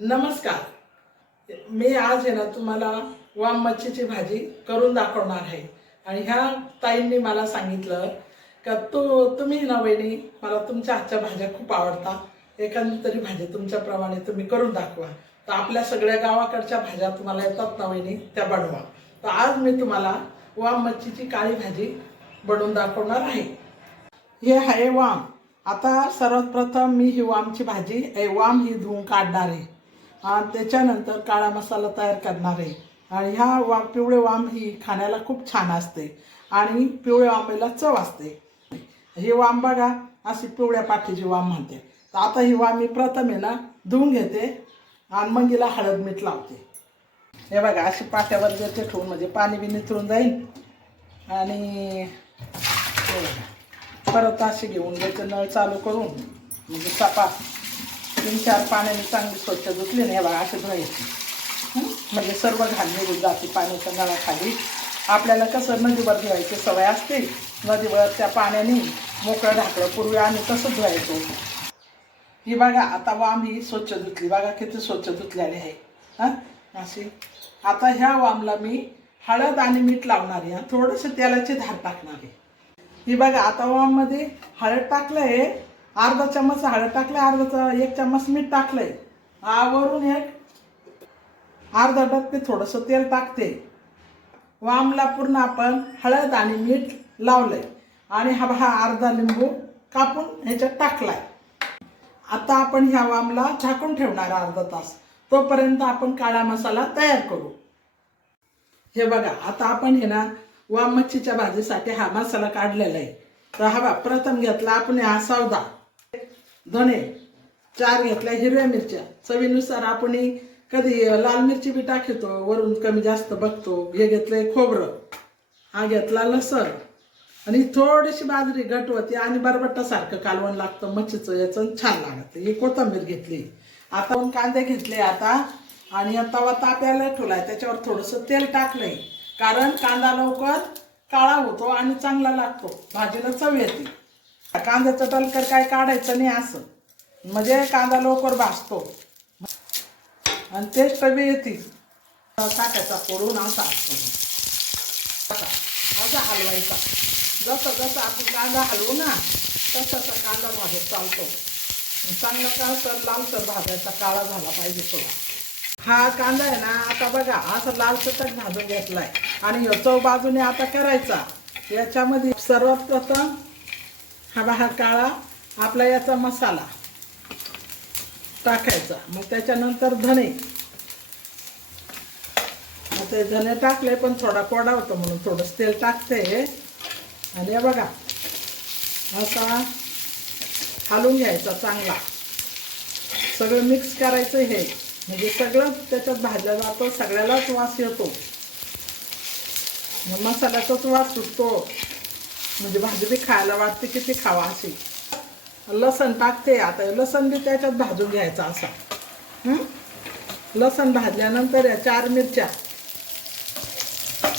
नमस्कार. मी आज आहे ना तुम्हाला वाम मच्छीची भाजी करून दाखवणार आहे. आणि ह्या ताईंनी मला सांगितलं का तू तुम्ही ना वहिनी मला तुमच्या हातच्या भाज्या खूप आवडतात एखादी तरी भाजी तुमच्याप्रमाणे तुम्ही करून दाखवा. तर आपल्या सगळ्या गावाकडच्या भाज्या तुम्हाला येतात ना वहिनी त्या बनवा. तर आज मी तुम्हाला वाम मच्छीची काळी भाजी बनवून दाखवणार आहे. हे आहे वाम. आता सर्वात प्रथम मी ही वामची भाजी ए, वाम ही धुवून काढणार आहे. आणि त्याच्यानंतर काळा मसाला तयार करणार आहे. आणि ह्या वा पिवळे वाम ही खाण्याला खूप छान असते. आणि पिवळ्या वामेला चव असते. ही वाम बघा अशी पिवळ्या पाठीची वाम म्हणते. तर आता ही वाम मी प्रथम आहे ना धुवून घेते आणि मग हिला हळद मीठ लावते. हे बघा अशी पाट्यावर देते ठेवून म्हणजे पाणी बी निथळून जाईल. आणि परत अशी घेऊन घ्यायचं नळ चालू करून म्हणजे सपा तीन चार पाण्याने चांगली स्वच्छ धुतली नाही बघा असे धुवायचे म्हणजे सर्व घाण निघून जाते पाण्याच्या नळाखाली. आपल्याला कसं नदीवर धुवायची सवय असते नदीवर त्या पाण्याने मोकळं ढाकळं पूर्वी आम्ही तसं धुवायचो. ही बघा आता वाम ही स्वच्छ धुतली. बघा किती स्वच्छ धुतलेली आहे. हां? अशी आता ह्या वामला मी हळद आणि मीठ लावणार आहे. थोडंसं तेलाची धार टाकणार आहे. ही बघा आता वाममध्ये हळद टाकलं आहे अर्धा चम्मच हळद टाकलंय अर्धा एक चम्मच मीठ टाकलंय. आवरून एक अर्धा टक्के थोडंसं तेल टाकते. वामला पूर्ण आपण हळद आणि मीठ लावलंय. आणि हा हा अर्धा लिंबू कापून ह्याच्यात टाकलाय. आता आपण ह्या वामला झाकून ठेवणार अर्धा तास. तोपर्यंत आपण काळा मसाला तयार करू. हे बघा आता आपण हे ना वाम मच्छीच्या भाजीसाठी हा मसाला काढलेला आहे. तर हा प्रथम घेतला आपण हा सौदा. धणे चार घेतल्या हिरव्या मिरच्या. चवीनुसार आपण कधी लाल मिरची बी टाकतो वरून कमी जास्त बघतो. हे घेतलंय खोबरं हा घेतला लसण. आणि थोडीशी बाजरी गटवती आणि बरबट्टासारखं कालवण लागतं मच्छीचं याचं छान लागतं. ही कोथिंबीर घेतली. आता दोन कांदे घेतले आता. आणि तवा ताप्याला ठेवलाय त्याच्यावर थोडंसं तेल टाकलंय. कारण कांदा लवकर काळा होतो आणि चांगला लागतो. भाजीला चव येते. कांद्याचं तलकर काय काढायचं नाही असं. म्हणजे कांदा लवकर भाजतो. आणि टेस्ट बी येते टाकायचा फोडून असा असतो असा हलवायचा. जसं जसं आपण कांदा हलवू ना तसा कांदा भाजत चालतो. चांगला काळसर लालसर भाजायचा काळा झाला पाहिजे तो. हा कांदा आहे ना आता बघा असा लाल चटक भाजून घेतलाय. आणि ह्यो चव बाजूने आता करायचा. याच्यामध्ये सर्वात प्रथम हा बा हा काळा आपला याचा मसाला टाकायचा. मग त्याच्यानंतर धने मग ते धने टाकले पण थोडा कोडा होतो म्हणून थोडंसं तेल टाकते. आणि हे बघा असा हालून घ्यायचा चांगला. सगळं मिक्स करायचं हे. म्हणजे सगळं त्याच्यात भाजलं जातं सगळ्यालाच वास येतो. मग मसाल्याचाच वास सुटतो. म्हणजे भाजी बी खायला वाटते किती खावा अशी. लसण टाकते आता. लसण बी त्याच्यात भाजून घ्यायचा असा. लसण भाजल्यानंतर या चार मिरच्या.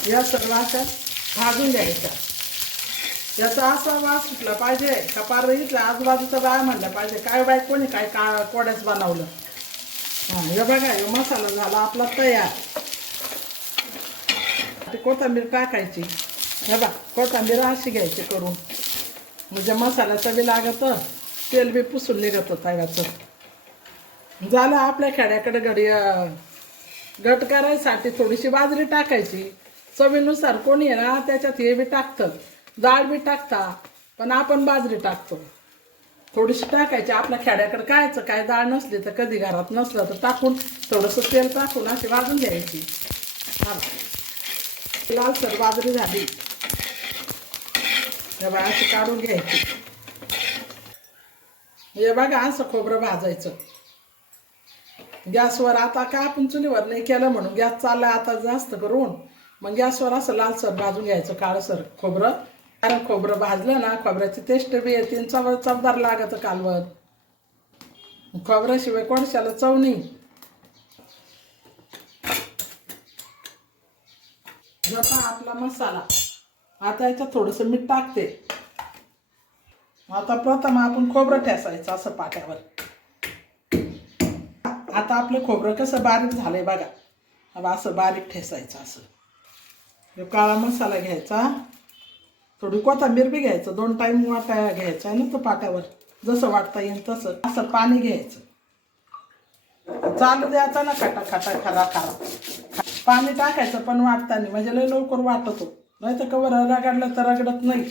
या सर्व अशा भाजून घ्यायच्या. याचा असा वास सुटला पाहिजे. का पार इथला आजूबाजूचा बाय म्हणला पाहिजे. काय बाय कोणी काय का कोड्याच बनवलं? हां हे बघा हे मसाला झाला आपला तयार. ते कोथिंबीर टाकायची. हे बा कोथांबीर अशी घ्यायची करून. म्हणजे मसाल्याचं बी लागत तेल बी पुसून निघत तव्याचं झालं आपल्या खेड्याकडे घडी घट करायसाठी थोडीशी बाजरी टाकायची. चवीनुसार कोणी आहे ना त्याच्यात हे बी टाकतं डाळ बी टाकता पण आपण बाजरी टाकतो. थोडीशी टाकायची. आपल्या खेड्याकडे कायचं काय डाळ नसली तर कधी घरात नसलं तर टाकून थोडंसं तेल टाकून अशी वाजून घ्यायची. लालसर बाजरी झाली. हे बघा अशी काढून घ्यायची. हे बघा असं खोबरं भाजायचं. गॅसवर आता का आपण चुलीवर नाही केलं म्हणून गॅस चालला आता जास्त करून. मग गॅसवर असं लालसर भाजून घ्यायचं काळसर खोबरं. कारण खोबरं भाजलं ना खोबऱ्याची टेस्ट बी येते चव चवदार लागतं कालवत खोबऱ्याशिवाय कोणशाला चव नाही. जसा आपला मसाला. आता याच्यात थोडंसं मीठ टाकते. आता प्रथम आपण खोबरं ठेसायचं असं पाट्यावर. आता आपलं खोबरं कसं बारीक झालंय बघा. आता असं बारीक ठेसायचं असं. काळा मसाला घ्यायचा. थोडी कोथिंबीर बी घ्यायचं. दोन टाईम वाटा घ्यायचा ना तो पाट्यावर. जसं वाटता येईल तसं. असं पाणी घ्यायचं. चालू द्यायचा ना खटा खटा खरा खरा. पाणी टाकायचं पण वाटताना. म्हणजे लय लवकर वाटतो. नाही तर कवर रगडलं तर रगडत नाही.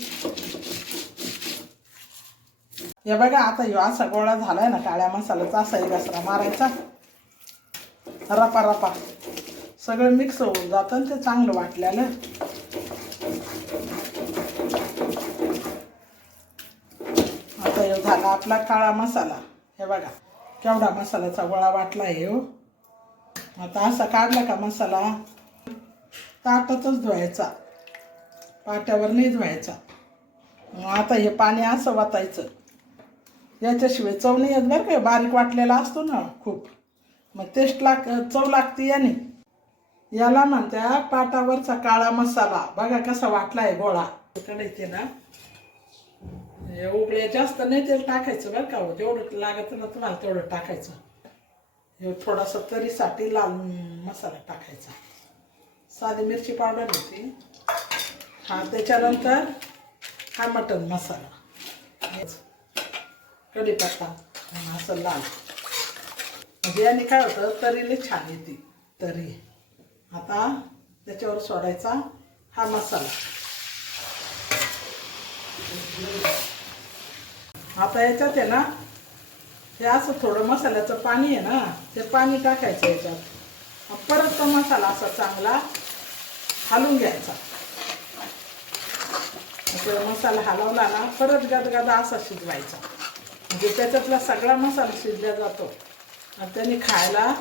हे बघा आता ह्यो असा गोळा झालाय ना काळ्या मसाल्याचा असा एक घसरा मारायचा. रपा रपा. सगळं मिक्स होऊन जातं ते चांगलं वाटल्यानं. आता हे झाला आपला काळा मसाला. हे बघा केवढा मसाल्याचा गोळा वाटला हे हो आता असा काढला का मसाला? ताटातच धुवायचा. पाट्यावर नाही धुवायचा. मग आता हे पाणी असं वाचायचं याच्याशिवाय चव नाही येत बरं का. बारीक वाटलेला असतो ना खूप. मग टेस्ट लाग चव लागते याने. याला म्हणत्या पाटावरचा काळा मसाला. बघा कसा वाटलाय गोळा. इकडे ना. हे उकळे जास्त नाही तेल टाकायचं बरं का. हो जेवढं लागत ना तुम्हाला तेवढं टाकायचं. हे थोडासा तरीसाठी लाल मसाला टाकायचा. साधी मिरची पावडर होती हा त्याच्यानंतर हा मटन मसाला. कढीपत्ता असं लाल म्हणजे याने काय होतं तरीने छान येते तरी. आता त्याच्यावर सोडायचा हा मसाला. आता याच्यात आहे ना हे असं थोडं मसाल्याचं पाणी आहे ना ते पाणी टाकायचं याच्यात. परत तो मसाला असा चांगला हलून घ्यायचा. तो मसाला हलवला ना परत गदगदा असा शिजवायचा. म्हणजे त्याच्यातला सगळा मसाला शिजला जातो. आणि त्याने खायला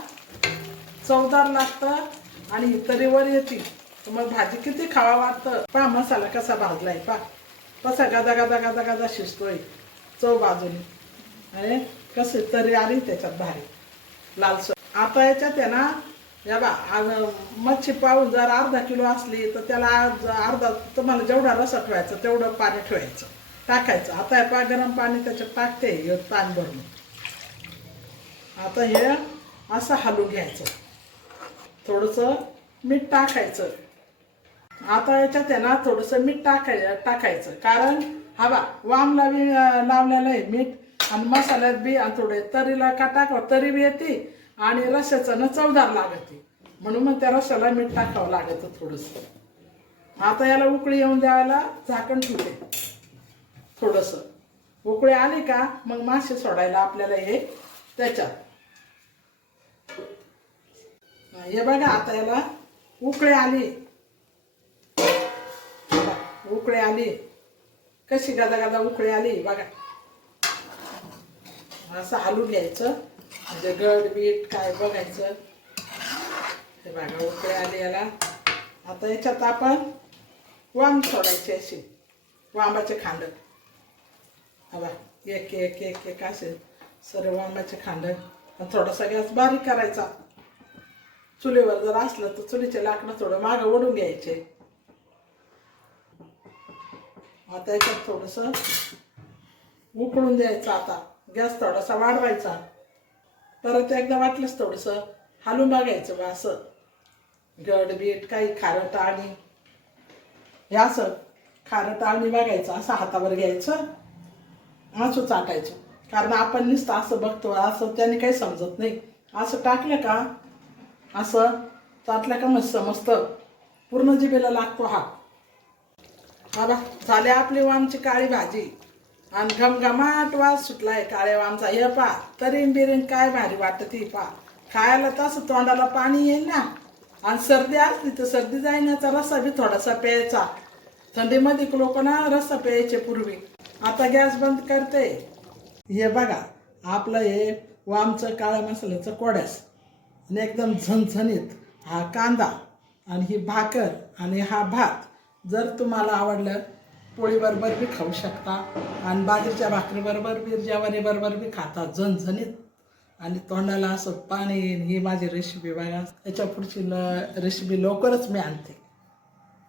चवदार लागतं आणि तरीवर येते मग भाजी किती खावा वाटतं. पहा मसाला कसा भाजलाय पहा. कसा गदा गदा गदा गदा शिजतोय. चव बाजूने. आणि कसे तरी आली त्याच्यात भारी. लालसर. आता याच्यात आहे ना या बा आज मच्छी पाहून जर अर्धा किलो असली तर त्याला अर्धा तुम्हाला जेवढा रसा ठेवायचा तेवढं पाणी ठेवायचं. टाकायचं. आता हे पा गरम पाणी त्याच्यात टाकते हे पाणी भरून. आता हे असं हलू घ्यायचं. थोडंसं मीठ टाकायचं. आता याच्यात आहे ना थोडंसं मीठ टाकाय टाकायचं. कारण हा बा लावी लावलेलं आहे मीठ आणि मसाल्यात बी आणि थोडे तरीला का टाकावं? तरी बी येते. आणि रशाचं ना चवदार लागते. म्हणून मग त्या रशाला मीठ टाकावं लागतं थोडंसं. आता याला उकळी येऊन द्यायला झाकण ठेवते. थोडंसं. उकळी आली का मग मासे सोडायला आपल्याला हे त्याच्यात. हे बघा आता याला उकळी आली. उकळे उकळी आली. कशी गादा गादा उकळी आली बघा. असं हलून घ्यायचं. म्हणजे गड बीट काय बघायचं? हे बघा उकळे आले याला. आता याच्यात आपण वाम सोडायचे असे वांबाचे खांड. हवा एक एक एक एक असे सर्व वांबाचे खांड. आणि थोडासा गॅस बारीक करायचा. चुलीवर जर असलं तर चुलीचे लाकडं थोडं मागं ओढून घ्यायचे. आता याच्यात थोडंसं उकळून द्यायचं आता. गॅस थोडासा वाढवायचा. परत एकदा वाटलंच थोडंसं हालून बघायचं बा असं. गड बीट काही खारट आणि हे असं खारट आणि बघायचं असं हातावर घ्यायचं असं चाटायचं. कारण आपण नुसतं असं बघतो असं त्याने काही समजत नाही. असं टाकलं का असं चाटलं का मस्त समजतं पूर्ण जिबेला लागतो हा बाबा झाले आपली वामची काळी भाजी. आणि घमघमाट वास सुटलाय काळ्या वामचा हे पा तरीन बिरीन काय भारी वाटत ती पा. खायला तसं तोंडाला पाणी येईल ना. आणि सर्दी असली तर सर्दी जाण्याचा रस्सा बी थोडासा प्यायचा. थंडीमध्ये लोक ना रस्सा प्यायचे पूर्वी. आता गॅस बंद करते. हे बघा आपलं हे वामचं काळ्या मसाल्याचं कोड्यास. आणि एकदम झणझणीत हा कांदा आणि ही भाकर आणि हा भात. जर तुम्हाला आवडलं पोळीबरोबर बी खाऊ शकता. आणि बाजरीच्या भाकरीबरोबर बी जेवणीबरोबर बी खाता. झणझणीत. आणि तोंडाला असं पाणी ही माझी रेसिपी बघा. याच्या पुढची ल रेसिपी लवकरच मी आणते.